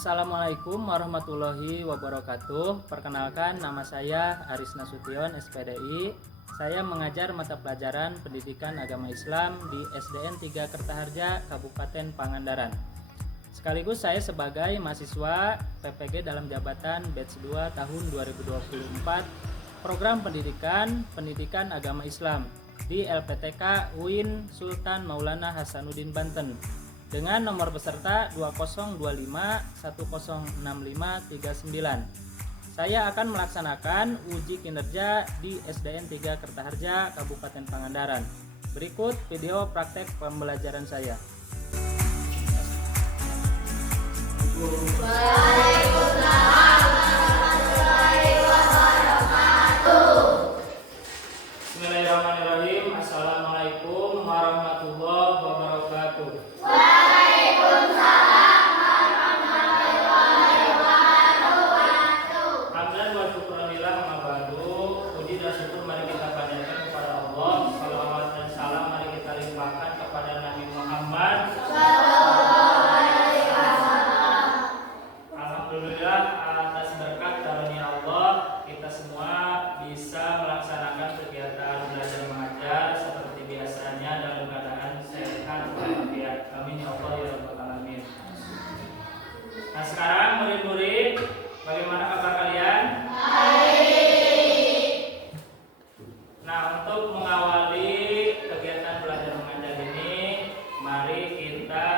Assalamualaikum warahmatullahi wabarakatuh. Perkenalkan, nama saya Aris Nasution, SPDI. Saya mengajar mata pelajaran Pendidikan Agama Islam di SDN 3 Kertaharja, Kabupaten Pangandaran. Sekaligus saya sebagai mahasiswa PPG dalam jabatan batch 2 tahun 2024 Program Pendidikan Agama Islam di LPTK UIN Sultan Maulana Hasanuddin Banten dengan nomor peserta 2025106539. Saya akan melaksanakan uji kinerja di SDN 3 Kertaharja, Kabupaten Pangandaran. Berikut video praktek pembelajaran saya. Bismillahirrahmanirrahim. Assalamualaikum warahmatullahi wabarakatuh. Waalaikumsalam warahmatullahi wabarakatuh. Hamdan wa syukranillah ma ba'du. Puji dan syukur mari kita panjatkan kepada Allah. Salawat dan salam mari kita limpahkan kepada Nabi Muhammad sallallahu alaihi wasallam. Alhamdulillah atas berkat karunia Allah kita semua bisa melaksanakan kegiatan belajar mengajar seperti biasanya dalam keadaan sehat walafiat. Amin ya Allah ya rabbal alamin. Nah, sekarang murid-murid, bagaimana kabar kalian? Baik. Nah, untuk mengawali kegiatan belajar mengajar ini, mari kita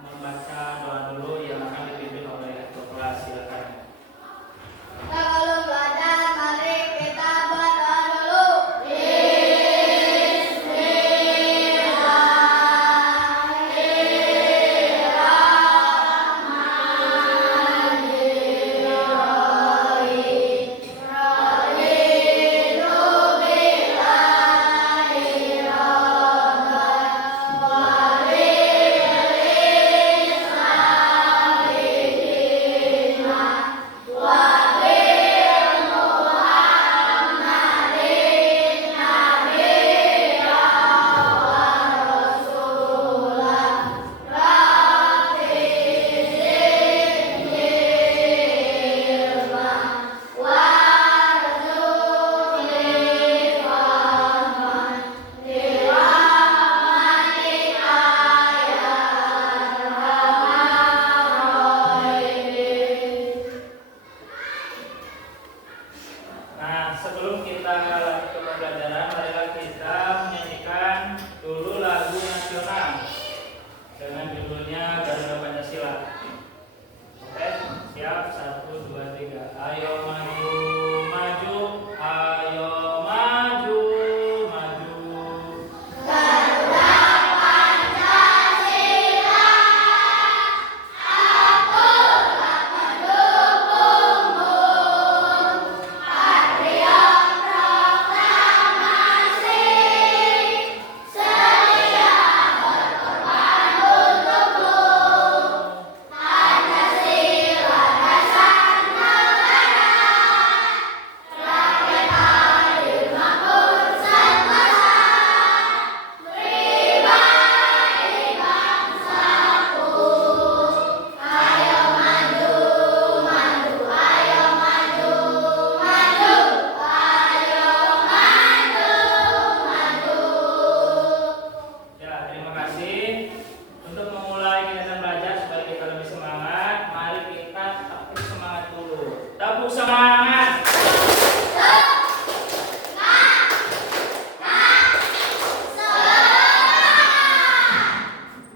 membaca doa dulu yang akan dipimpin oleh ketua kelas. Silakan. Sebelum belajar, mari kita berdoa dulu. Nah, sebelum kita lanjut ke pembelajaran, marilah kita menyanyikan dulu lagu nasional dengan judulnya Garuda Pancasila. Oke, siap? 1, 2, 3. Ayo maju, maju, ayo maju, maju. Ya, terima kasih. Untuk memulai kegiatan belajar supaya kita lebih semangat, mari kita tepuk semangat dulu. Tepuk semangat.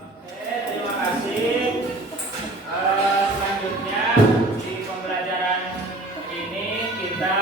Oke, terima kasih. Selanjutnya di pembelajaran ini kita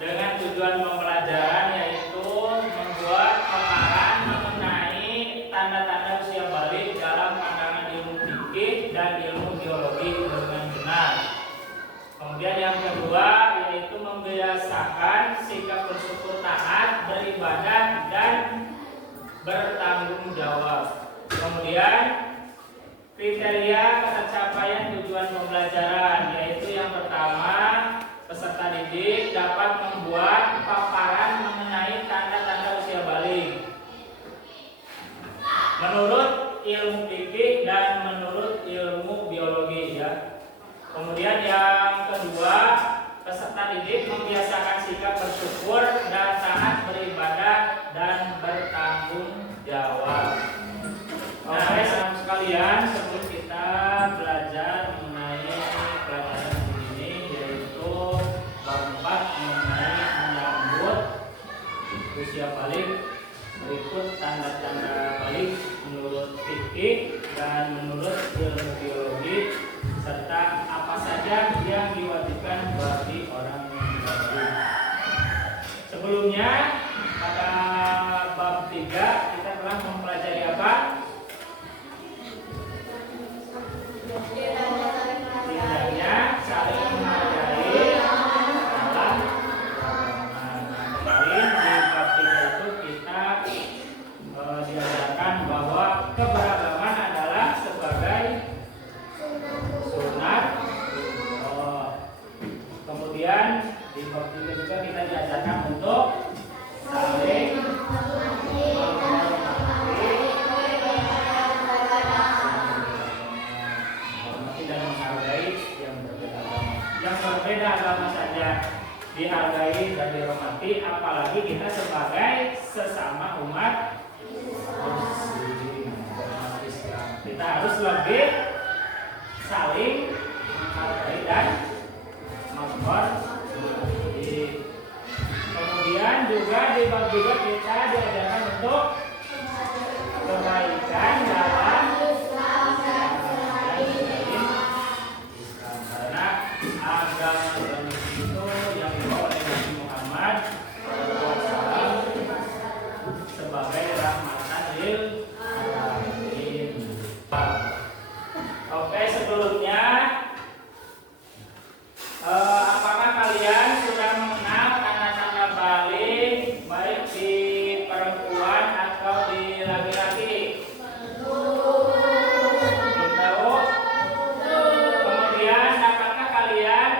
dengan tujuan pembelajaran yaitu membuat paparan mengenai tanda-tanda usia balik dalam pandangan ilmu fikih dan ilmu biologi dengan benar. Kemudian yang kedua yaitu membiasakan sikap bersyukur, taat, beribadah dan bertanggung jawab. Kemudian kriteria tercapaian tujuan pembelajaran yaitu yang pertama, peserta didik dapat membuat paparan mengenai tanda-tanda usia balik menurut ilmu fikih dan menurut ilmu biologi. Kemudian yang kedua, peserta didik membiasakan sikap bersyukur dan taat beribadah dan bertanggung jawab. Nah, teman sekalian, sebelum kita belajar mengenai pelajaran ini, yaitu bab 4 mengenai menyambut usia balik, berikut tanda-tanda balik menurut fikih dan menurut ilmu biologi, serta apa saja yang diwajibkan bagi orang balik. Sebelumnya pada bab 3 kita telah mempelajari apa? Tidaknya saling menghargai dalam kemarin di bab 3 itu kita diajarkan bahwa keberagaman adalah sebagai sunat. Kemudian di bab 3 juga kita diajarkan untuk saling yang berbeda agama saja dihargai dan dihormati, apalagi kita sebagai sesama umat Muslim, umat Islam. Kita harus lebih saling menghargai dan menghormati. Kemudian juga di bab 2 kita diajarkan untuk kebaikan dalam agama itu yang dibawa oleh Nabi Muhammad SAW sebagai rahmatan lil alamin. Oke, sebelumnya apakah kalian sudah mengenal tanda-tanda balik baik di perempuan atau di laki-laki? Belum tahu? Kemudian apakah kalian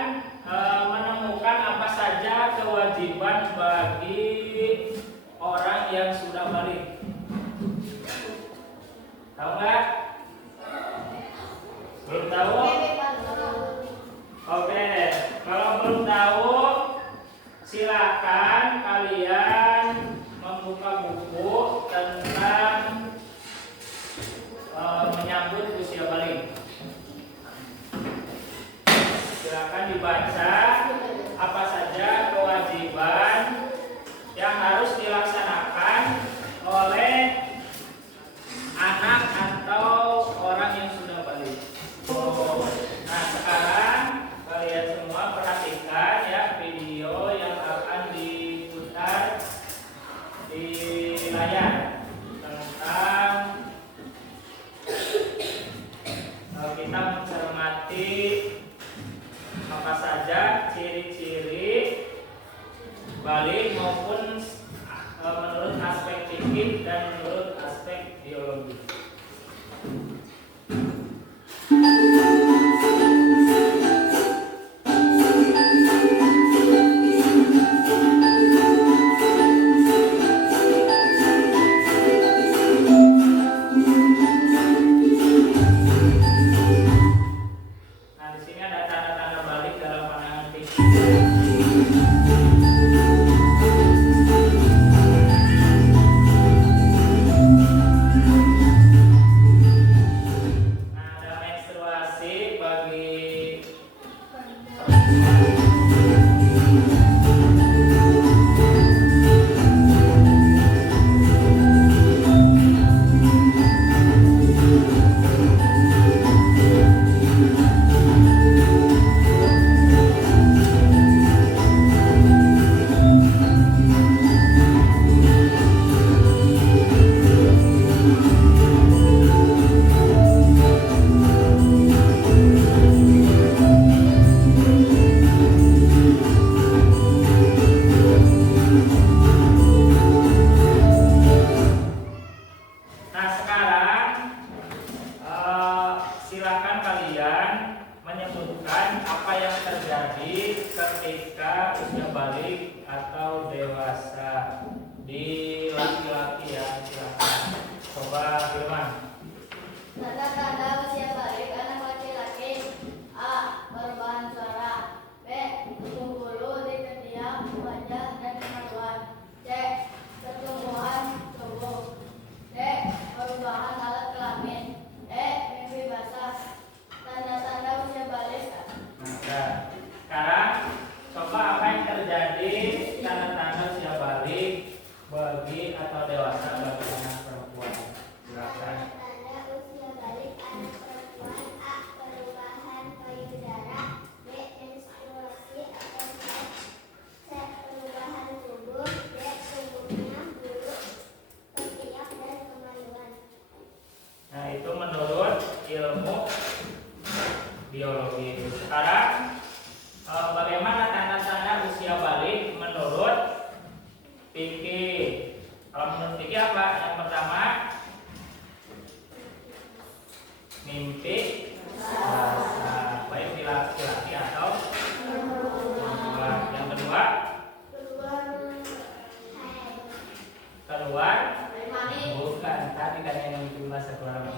menemukan apa saja kewajiban bagi orang yang sudah balik? Tahu nggak? Belum tahu? Oke, kalau belum tahu silakan kalian membuka buku tentang menyambut usia balik. Silakan dibaca apa saja kewajiban yang harus dilaksanakan oleh anak atau orang yang sudah balik. Nah, sekarang kalian semua perhatikan ya video yang akan diputar di layar tentang kita mencermati apa saja ciri-ciri balik maupun menurut aspek fikih dan menurut aspek biologi. Nah, di sini ada tanda-tanda balik dalam pandangan fikih. biologi. Sekarang bagaimana tanda-tanda usia balik menurut Piki? Kalau menurut Piki apa? Yang pertama, mimpi basah, baik di laki-laki atau perempuan. Yang kedua, keluar bukan, tadi kan yang mimpi basah keluar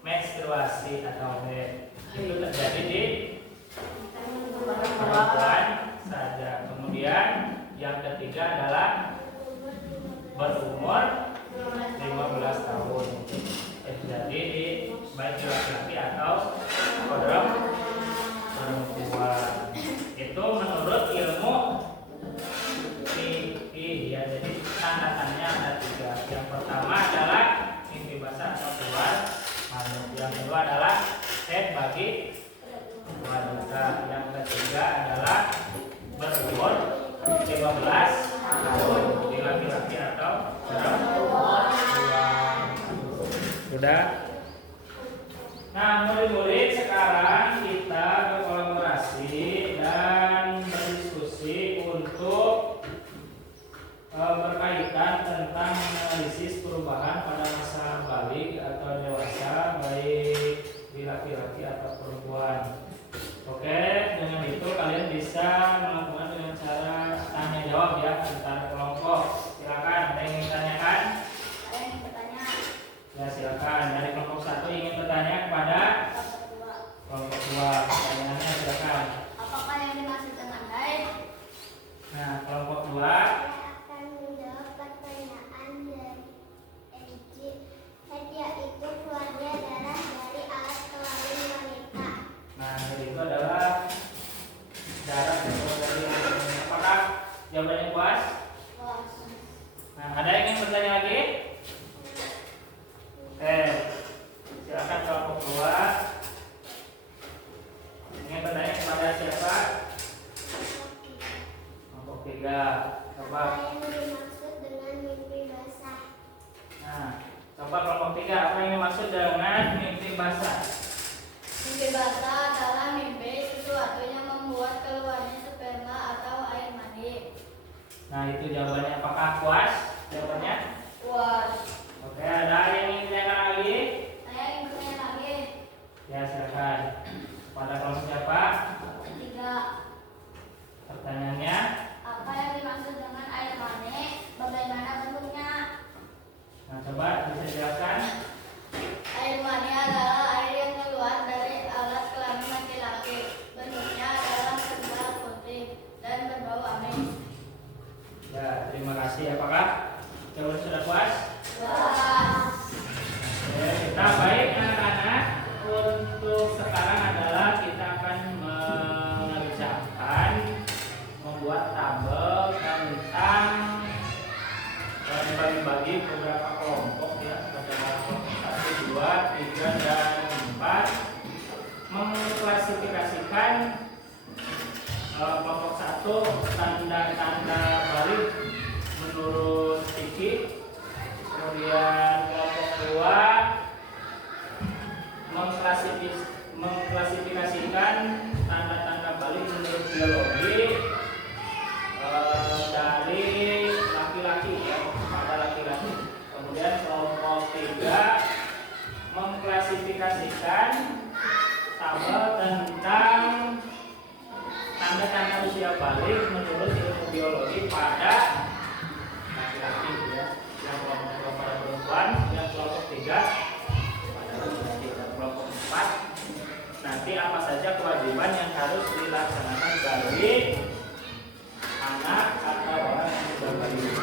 menstruasi atau haid. Itu terjadi di perempuan saja. Kemudian yang ketiga adalah berumur 15 tahun. Terjadi di baik laki-laki atau perempuan. Itu menurut ilmu fikih ya. Jadi tanda-tandanya ada 3. Yang pertama adalah mimpi basah atau keluar manut. Yang kedua adalah haid bagi wanita. Yang ketiga adalah berumur 15 tahun di laki-laki atau perempuan. Sudah. Nah, murid-murid, sekarang kita berkolaborasi dan berdiskusi untuk berkaitan tentang analisis perubahan pada masa balik atau dewasa baik di laki-laki atau perempuan. Oke, dengan itu kalian bisa melakukan dengan cara tanya jawab ya antar kelompok. Silakan, ada yang ingin tanyakan? Ada yang bertanya. Ya silakan. Dari kelompok 1 ingin bertanya kepada kelompok 2. Pertanyaannya silakan. Apakah yang dimaksud dengan haid? Nah, kelompok 2 Akan menjawab pertanyaan dari Eci. Haid yaitu keluarnya darah dari alat kelamin wanita. Nah, jadi itu adalah darah yang keluar dari wanita. Apakah jawabannya puas? Nah, ada yang ingin bertanya lagi? Silakan kelompok 2. Ingin bertanya kepada siapa? Kelompok 3. Coba. Apa yang dimaksud dengan mimpi basah? Nah, coba kelompok 3. Apa yang dimaksud dengan mimpi basah? Mimpi basah adalah mimpi sesuatu yang membuat keluarnya sperma atau air mani. Nah, itu jawabannya. Apakah puas jawabannya? Puas. Oke, ada yang ingin ditanyakan lagi? Saya ingin bertanya lagi. Ya, silakan. Pada kelompok siapa? 3. Pertanyaannya? Apa yang dimaksud dengan air mani? Bagaimana bentuknya? Nah, coba bisa jelaskan. Air mani adalah air yang keluar dari alat kelamin laki-laki. Bentuknya adalah kental putih dan berbau amis. Ya, terima kasih. Apakah jawaban sudah puas? Puas. Oke, kita baik anak-anak. Untuk sekarang adalah kita akan mengerjakan membuat tabel tentang dibagi-bagi beberapa kelompok ya, pada kelompok 1, 2, 3, dan 4, mengklasifikasikan kelompok 1 tanda-tanda balik menurut Piki. Kemudian kelompok 2 mengklasifikasikan tanda-tanda balik menurut biologi dari laki-laki ya, pada laki-laki. Kemudian kelompok 3 mengklasifikasikan tabel tentang tanda-tanda usia balik menurut ilmu biologi pada laki-laki ya. Yang kelompok 2 pada perempuan, yang kelompok 3 pada laki-laki, dan kelompok 4 nanti apa saja kewajiban yang harus dilaksanakan bagi anak atau orang yang sudah balik.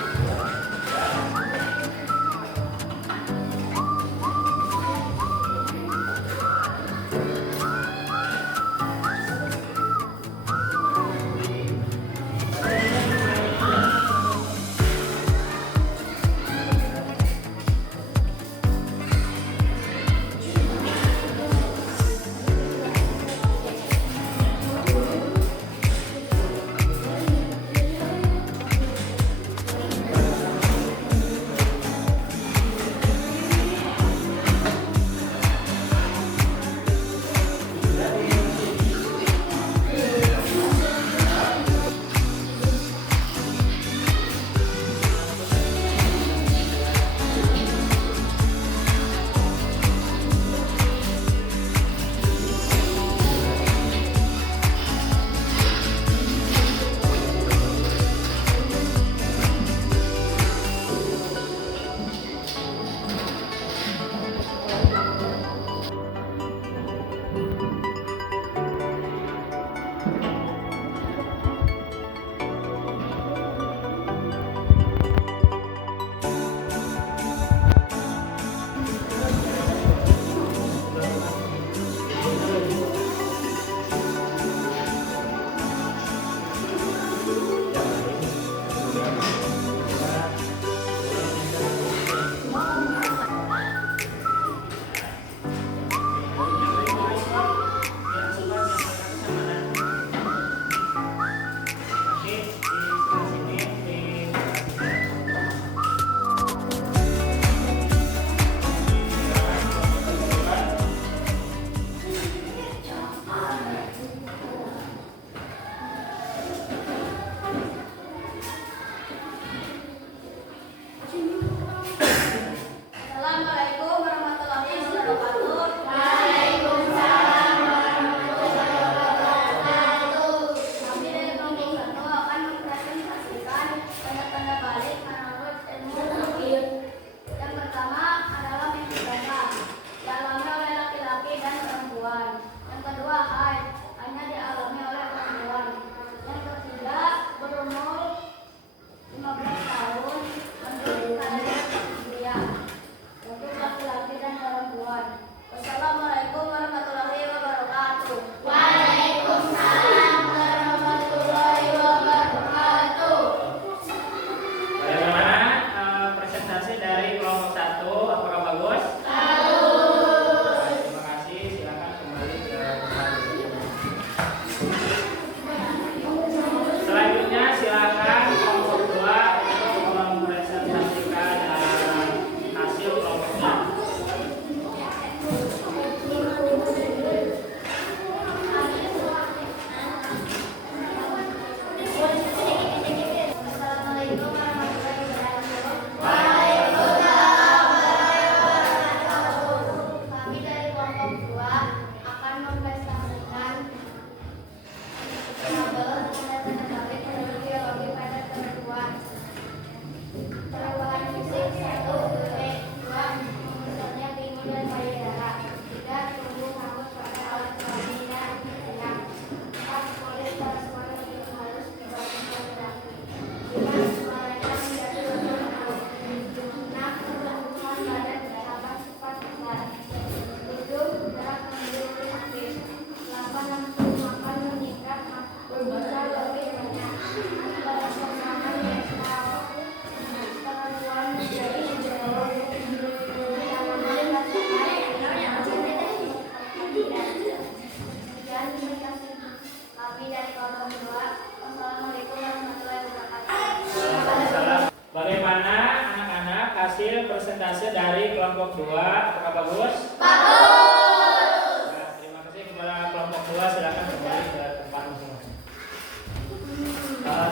persentase dari kelompok 2. Apakah bagus? Bagus. Nah, terima kasih kepada kelompok 2. Silakan kembali ke tempat masing-masing.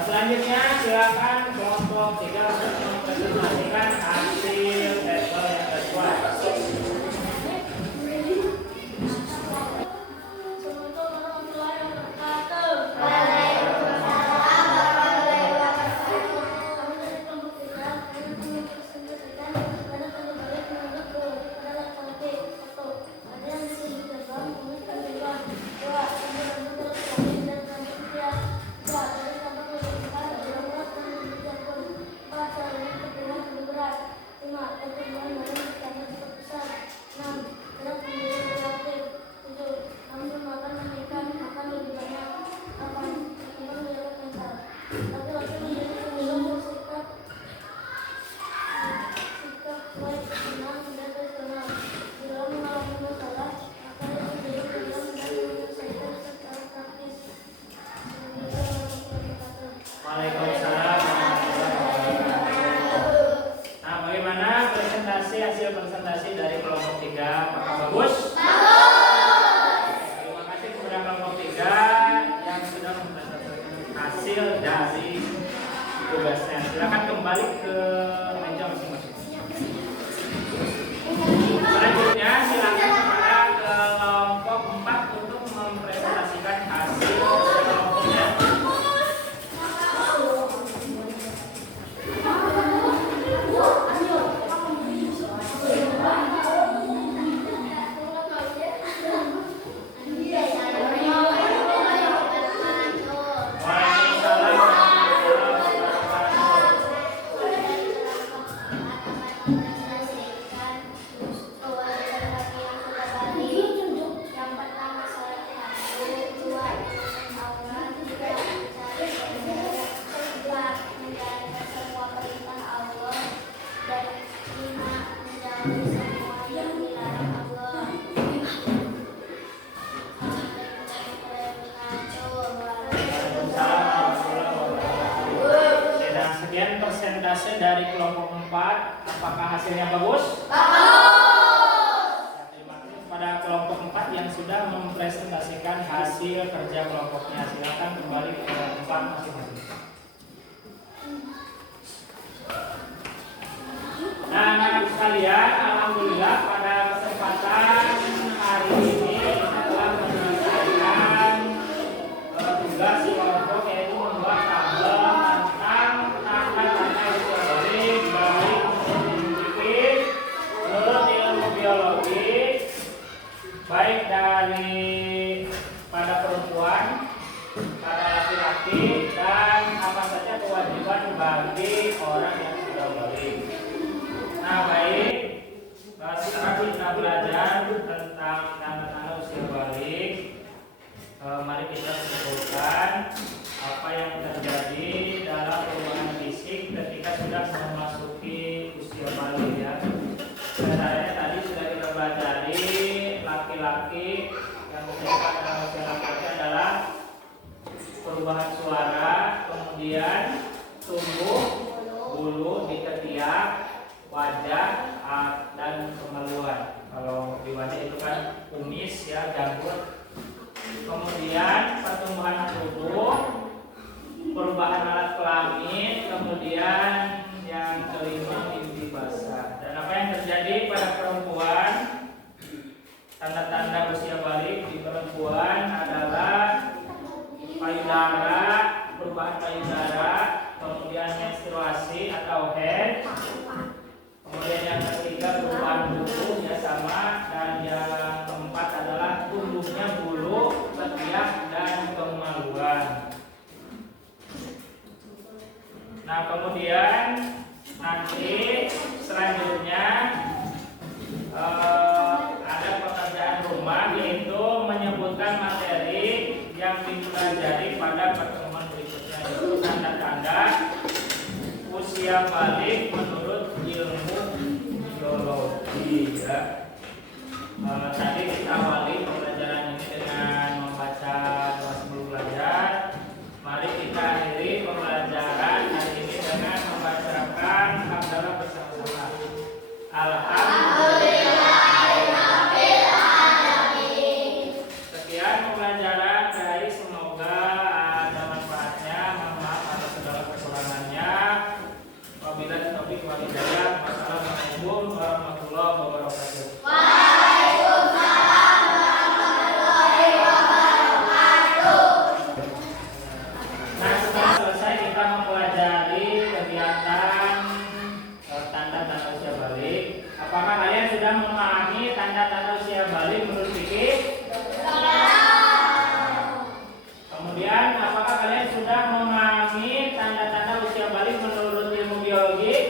Selanjutnya silakan kelompok 3 untuk mempresentasikan hasil tabel yang sesuai. Waalaikumsalam warahmatullahi wabarakatuh. Nah, bagaimana hasil presentasi dari kelompok 3? Apakah bagus? Terima kasih kepada kelompok 3 yang sudah mempresentasikan hasil dari tugasnya. Silakan kembali ke meja masing-masing. Selanjutnya silakan kepada kelompok 4 untuk mempresentasikan hasil kelompoknya. Sekian persentase dari kelompok 4. Apakah hasilnya bagus? Terima kasih kepada kelompok 4 yang sudah mempresentasikan hasil kerja kelompoknya. Silakan kembali ke tempat masing-masing. Nah, anak-anak sekalian, alhamdulillah pada kesempatan hari ini kita telah menyelesaikan tugas kelompok, yaitu membuat tabel tentang tanda-tanda istilah baik saintifik menurut ilmu biologi, baik dari pada perempuan, pada laki-laki, dan apa saja kewajiban bagi orang yang sudah balik. Nah, baik, setelah kita belajar tentang tanda-tanda usia balik, mari kita sebutkan apa yang terjadi dalam perubahan fisik ketika sudah memasuki usia balik, ya. Caranya tadi sudah kita pelajari, laki-laki yang disebutkan dalam usia laki-laki adalah perubahan suara, kemudian tumbuh bulu di ketiak, wajah, dan kemaluan. Kalau di wajah itu kan kumis, ya, janggut. Kemudian pertumbuhan tubuh, perubahan alat kelamin, kemudian yang kelima mimpi basah. Dan apa yang terjadi pada perempuan, tanda-tanda usia balik di perempuan adalah payudara, perubahan payudara, kemudian menstruasi atau haid, kemudian yang ketiga perubahan tubuh, ya, sama, dan yang keempat adalah tumbuhnya bulu, ketiak, dan kemaluan. Nah, kemudian nanti selanjutnya ada pekerjaan rumah, yaitu menyebutkan materi yang dipelajari pada pertemuan berikutnya, yaitu tanda-tanda usia balik menurut ilmu biologi, ya. Tadi kita awali pembelajaran ini dengan membaca doa sebelum belajar. Mari kita akhiri pembelajaran hari ini dengan membacakan hamdalah bersama-sama. Sekian pembelajaran dari, semoga ada manfaatnya. Mohon maaf atas segala kekurangannya. Wabillahi taufiq wal hidayah. Wassalamualaikum warahmatullahi wabarakatuh. Nah, setelah selesai kita mempelajari kegiatan tanda-tanda usia balik. Apakah kalian sudah memahami tanda-tanda usia balik menurut fikih? Kemudian, apakah kalian sudah memahami tanda-tanda usia balik menurut ilmu biologi?